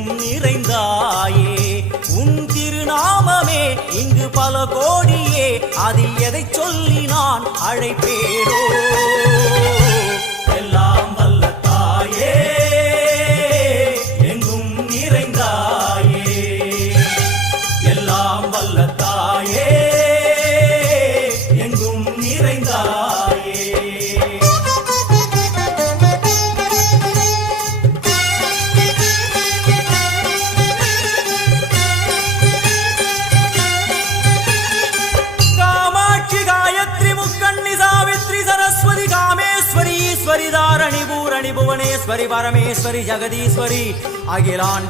எங்கும் நிறைந்தாயே உன் திருநாமமே இங்கு பல கோடியே அதில் எதை சொல்லி நான் அழைப்பேனோ எல்லாம் வல்ல தாயே எங்கும் நிறைந்தாயே எல்லாம் வல்ல தாயே எங்கும் நிறைந்தாயே ईश्वरी धारणी भुवनेश्वरी परमेश्वरी जगदीश्वरी अखिलांडे